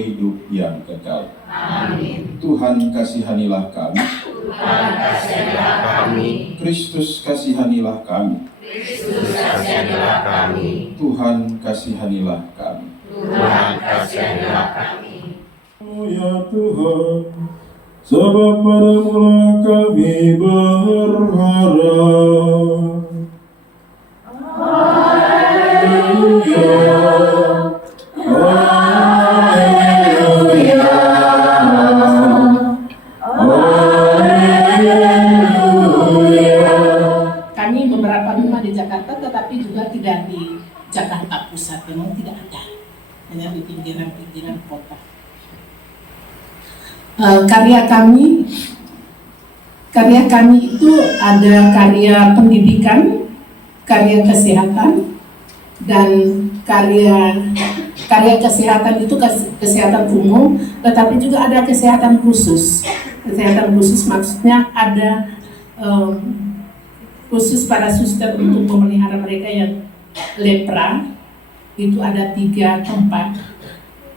hidup yang kekal. Amin. Tuhan kasihanilah kami. Tuhan kasihanilah kami. Kristus kasihanilah kami. Kristus kasihanilah kami. Tuhan kasihanilah kami. Tuhan kasihanilah kami. Ya Tuhan, sebab padamu kami berharap. Kami beberapa rumah di Jakarta, tetapi juga tidak di Jakarta Pusat, memang tidak ada, hanya di pinggiran-pinggiran kota. Karya kami itu ada karya pendidikan, karya kesehatan, dan karya kesehatan itu kesehatan umum, tetapi juga ada kesehatan khusus. Kesehatan khusus maksudnya ada khusus para suster untuk memelihara mereka yang lepra. Itu ada 3 tempat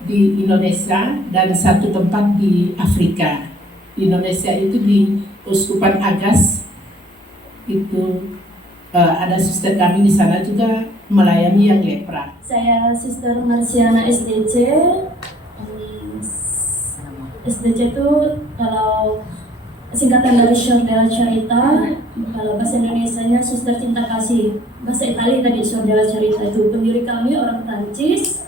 di Indonesia dan 1 tempat di Afrika. Di Indonesia itu di Uskupan Agas, itu ada suster kami di sana juga melayani yang lepra. Saya Suster Marsiana SDC. SDC itu kalau singkatan dari Suor della Charita, kalau bahasa Indonesianya Suster Cinta Kasih. Bahasa Italia tadi Suor della Charita itu. Pendiri kami orang Prancis.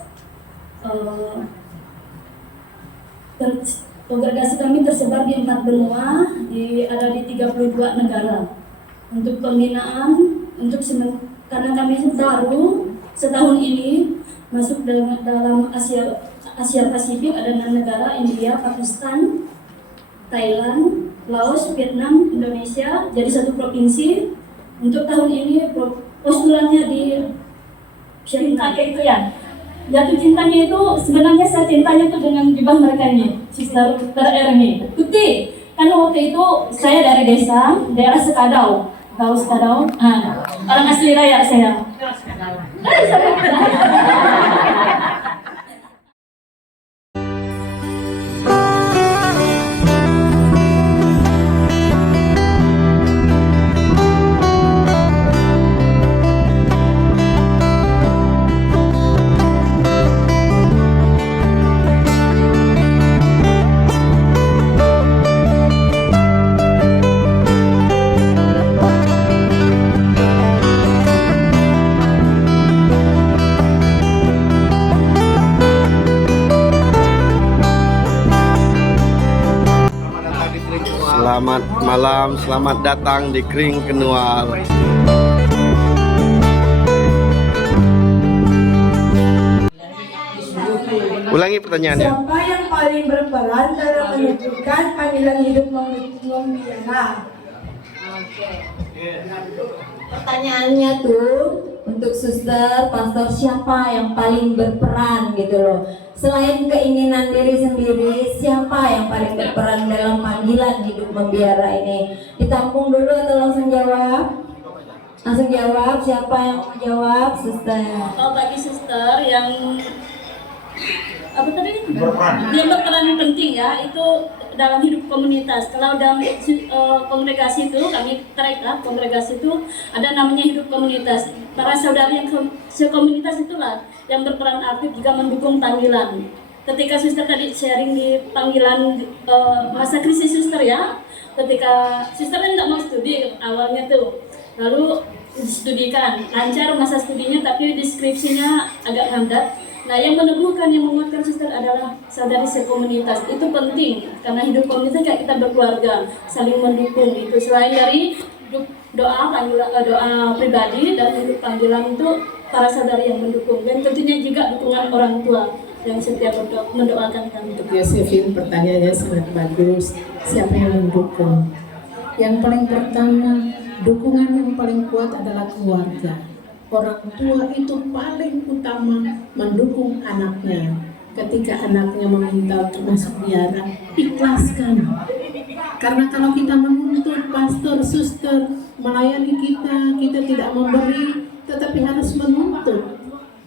Kongregasi kami tersebar di 4 benua, ada di 32 negara. Untuk pembinaan, karena kami baru setahun ini masuk dalam Asia Pasifik, ada 6 negara: India, Pakistan, Thailand, Laos, Vietnam, Indonesia, jadi 1 provinsi. Untuk tahun ini postulannya di Syarikat itu ya. Jatuh cintanya itu sebenarnya saya cintanya itu dengan jubah mereka ini, Sister ini. Putih, karena waktu itu saya dari desa, daerah Sekadau. Tahu Sekadau? Orang asli Raya saya. Selamat malam, selamat datang di Kring Kenual. Ulangi pertanyaannya. Siapa yang paling berperan dalam menunjukkan panggilan hidup membiara? Pertanyaannya tuh untuk suster, pastor, siapa yang paling berperan gitu loh. Selain keinginan diri sendiri, siapa yang paling berperan dalam panggilan hidup membiara ini? Ditampung dulu atau langsung jawab? Langsung jawab, siapa yang mau jawab? Suster. Oh, bagi suster yang apa tadi? Yang berperan penting ya, itu dalam hidup komunitas. Kalau dalam kongregasi itu, kami terikat kongregasi itu ada namanya hidup komunitas. Para saudari yang sekomunitas itulah yang berperan aktif juga mendukung panggilan. Ketika suster tadi sharing di panggilan masa krisis suster ya, ketika suster kan nggak mau studi awalnya tuh, lalu distudikan, lancar masa studinya tapi deskripsinya agak hambat. Nah, yang meneguhkan, yang menguatkan suster adalah saudari sekomunitas. Itu penting, karena hidup komunitas kayak kita berkeluarga, saling mendukung. Itu selain dari doa pribadi dan hidup panggilan itu para saudari yang mendukung. Dan tentunya juga dukungan orang tua yang setiap mendoakan kami. Untuk Yosefin, pertanyaannya sangat bagus. Siapa yang mendukung? Yang paling pertama, dukungan yang paling kuat adalah keluarga. Orang tua itu paling utama mendukung anaknya. Ketika anaknya meminta untuk masuk biara, ikhlaskan. Karena kalau kita menuntut pastor, suster melayani kita tidak memberi, tetapi harus menuntut.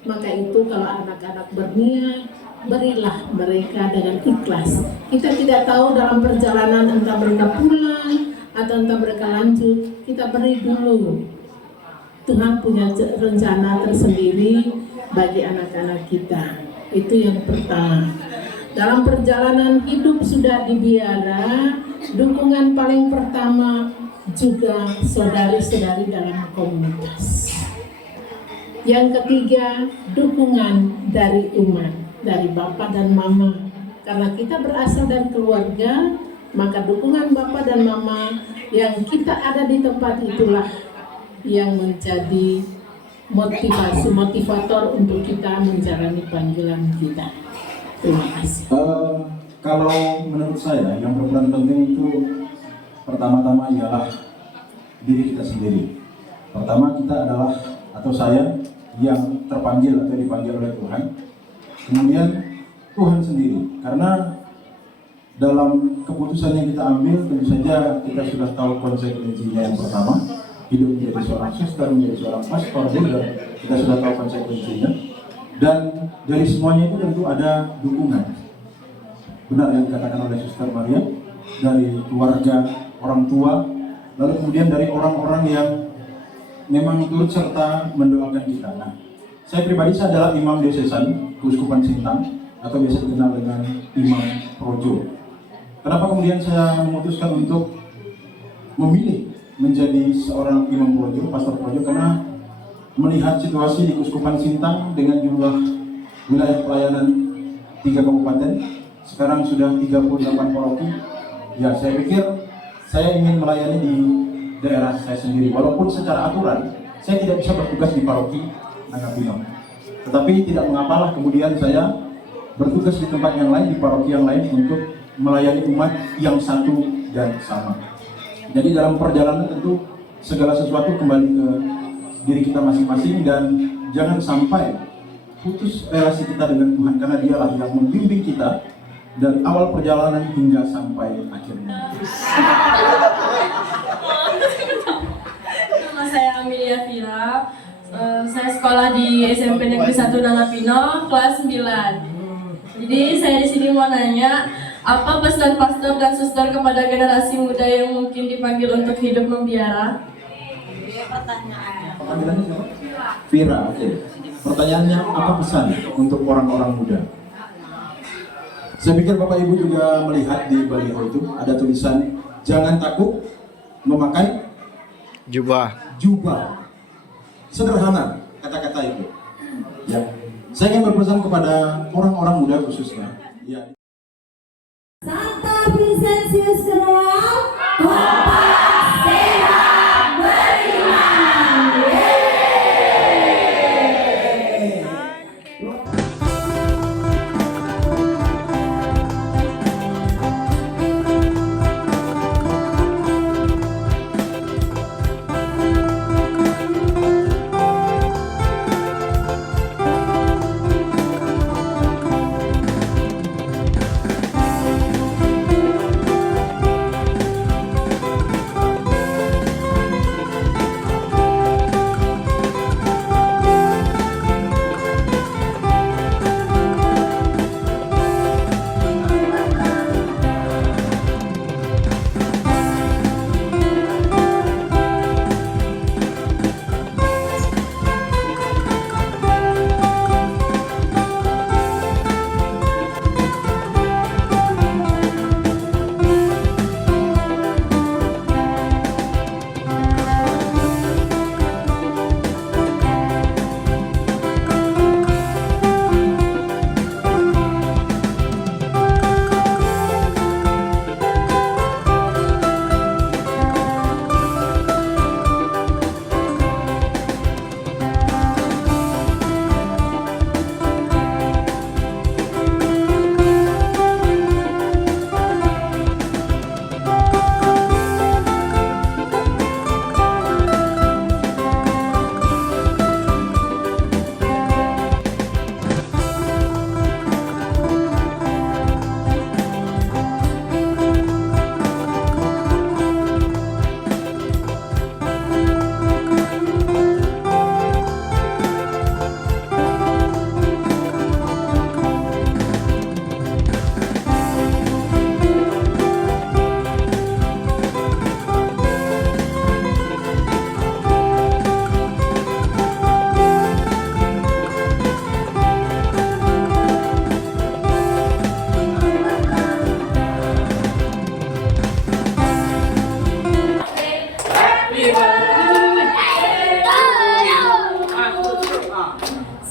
Maka itu kalau anak-anak berniat, berilah mereka dengan ikhlas. Kita tidak tahu dalam perjalanan entah mereka pulang atau entah mereka lanjut, kita beri dulu. Tuhan punya rencana tersendiri bagi anak-anak kita. Itu yang pertama. Dalam perjalanan hidup sudah dibiara, dukungan paling pertama juga saudari-saudari dalam komunitas. Yang ketiga, dukungan dari umat, dari Bapak dan Mama. Karena kita berasal dari keluarga, maka dukungan Bapak dan Mama yang kita ada di tempat itulah yang menjadi motivator untuk kita menjalani panggilan kita. Terima kasih. Kalau menurut saya yang berperan penting itu pertama-tama ialah diri kita sendiri. Pertama kita adalah atau saya yang terpanggil atau dipanggil oleh Tuhan. Kemudian Tuhan sendiri, karena dalam keputusan yang kita ambil tentu saja kita sudah tahu konsekuensinya. Yang pertama, hidup menjadi seorang suster, menjadi seorang pastor juga kita sudah tahu konsekuensinya. Dan dari semuanya itu tentu ada dukungan. Benar yang dikatakan oleh Suster Maria, dari keluarga, orang tua, lalu kemudian dari orang-orang yang memang turut serta mendoakan kita. Nah, saya pribadi saya adalah Imam Diosesan Keuskupan Sintang atau biasa dikenal dengan Imam Projo. Kenapa kemudian saya memutuskan untuk memilih menjadi seorang Imam Projo, Pastor Projo? Karena melihat situasi di Keuskupan Sintang dengan jumlah wilayah pelayanan 3 kabupaten, sekarang sudah 38 paroki. Ya, saya pikir saya ingin melayani di daerah saya sendiri, walaupun secara aturan saya tidak bisa bertugas di paroki Nangapino. Tetapi tidak mengapalah kemudian saya bertugas di tempat yang lain, di paroki yang lain untuk melayani umat yang satu dan sama. Jadi dalam perjalanan tentu segala sesuatu kembali ke diri kita masing-masing dan jangan sampai putus relasi kita dengan Tuhan, karena Dialah yang membimbing kita dari awal perjalanan hingga sampai akhirnya. Nama saya Amelia Vira. Saya sekolah di SMP Negeri 1 Nangapino kelas 9. Jadi saya di sini mau nanya, apa pesan pastor dan suster kepada generasi muda yang mungkin dipanggil untuk hidup membiara? Panggilannya siapa? Vira, oke. Pertanyaannya, apa pesan untuk orang-orang muda? Saya pikir Bapak Ibu juga melihat di baliho itu ada tulisan, jangan takut memakai Jubah. Sederhana kata-kata itu. Ya. Saya ingin berpesan kepada orang-orang muda khususnya. Ya. Santa Vincentius Keroa, kompak, sehat, beriman. Yeay.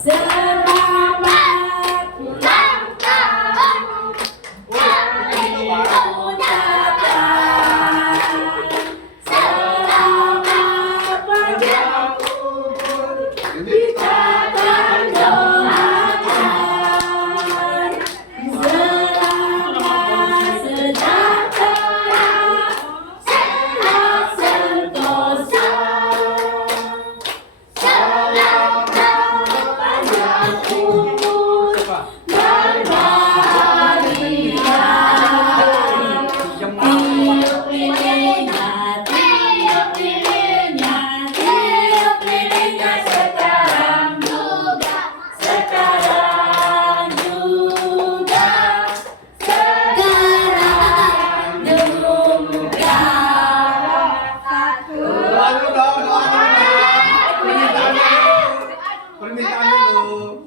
Selamat ulang tahun kami ucapkan. Selamat panjang umur kita berdoakan. Selamat sejahtera, sehat sentosa. Selamat panjang umur berbahagia. Tiup lilinnya, tiup lilinnya, tiup lilinnya sekarang juga, sekarang juga, sekarang juga. Permintaan dulu.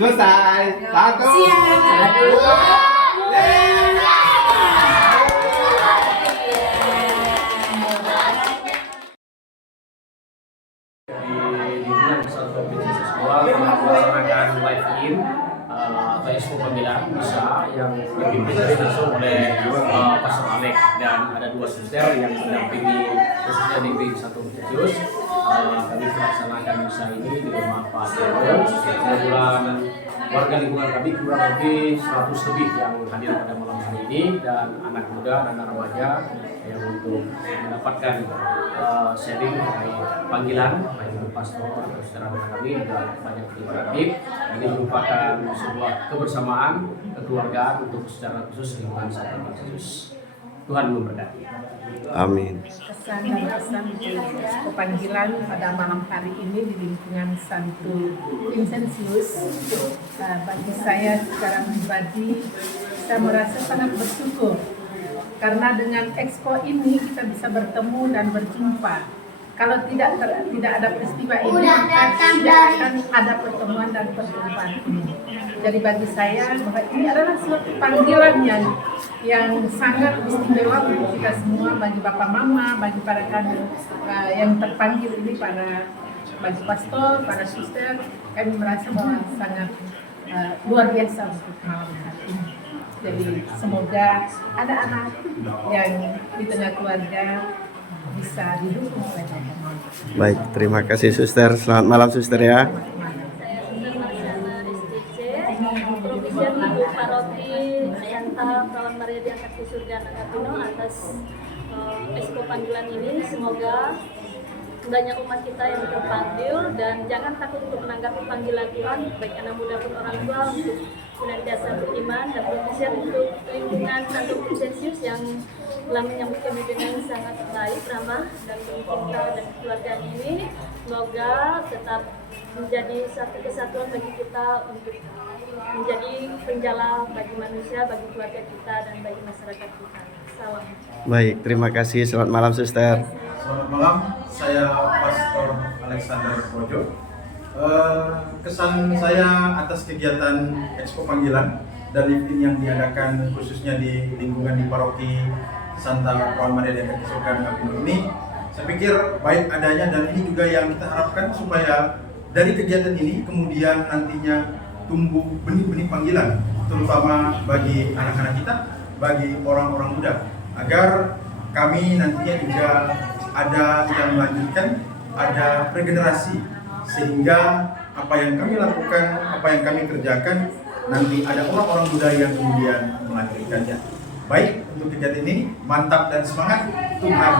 Selesai. Satu. Lingkungan Pusat Provinsi Seksual melaksanakan live in atau expo pembelaan bisa yang dipimpin langsung oleh Pastor Alex dan ada 2 suster yang mendampingi khususnya di Negeri 1 Khusus. Kami melaksanakan misa ini di rumah Pak Dewo. Kebetulan warga lingkungan kami kurang lebih 100 lebih yang hadir pada malam hari ini dan anak muda dan anak remaja yang untuk mendapatkan sharing mengenai panggilan baik itu pastor atau saudara kami dan banyak interaktif. Ini merupakan sebuah kebersamaan kekeluargaan untuk secara khusus lingkungan Santo Khusus. Tuhan memberkati. Amin. Kesan dan pesan panggilan pada malam hari ini di lingkungan Santo Vincentius, bagi saya secara pribadi saya merasa sangat bersyukur karena dengan expo ini kita bisa bertemu dan berjumpa. Kalau tidak ada peristiwa ini, maka tidak akan ada pertemuan dan perjumpaan ini. Jadi bagi saya bahwa ini adalah suatu panggilan yang sangat istimewa untuk kita semua, bagi Bapak Mama, bagi para kader yang terpanggil ini, bagi pastor, para suster, kami merasa bahwa sangat luar biasa untuk malam hari ini. Jadi semoga anak-anak yang di tengah keluarga bisa didukung oleh Bapak Mama. Baik, terima kasih suster. Selamat malam suster ya. Provisian Ibu Paroki Santa Perawan Maria diangkat di surga Nakapino atas expo panggilan ini. Semoga banyak umat kita yang terpanggil dan jangan takut untuk menanggapi panggilan Tuhan, baik anak muda pun orang tua, untuk senantiasa beriman dan provisian untuk lingkungan Santo Vincentius yang telah menyambut kami dengan sangat baik, ramah dan penuh cinta dan keluarga ini. Semoga tetap menjadi satu kesatuan bagi kita untuk menjadi penjala bagi manusia, bagi keluarga kita dan bagi masyarakat kita. Salam. Baik, terima kasih. Selamat malam suster. Selamat malam, saya Pastor Alexander Projo. Kesan saya atas kegiatan Expo Panggilan dan event yang diadakan khususnya di lingkungan di Paroki Santa Perawan Maria diangkat di surga Nakapino ini, saya pikir baik adanya dan ini juga yang kita harapkan supaya dari kegiatan ini kemudian nantinya tumbuh benih-benih panggilan, terutama bagi anak-anak kita, bagi orang-orang muda, agar kami nantinya juga ada yang melanjutkan, ada regenerasi, sehingga apa yang kami lakukan, apa yang kami kerjakan, nanti ada orang-orang muda yang kemudian melanjutkannya. Baik, untuk kegiatan ini, mantap dan semangat, Tuhan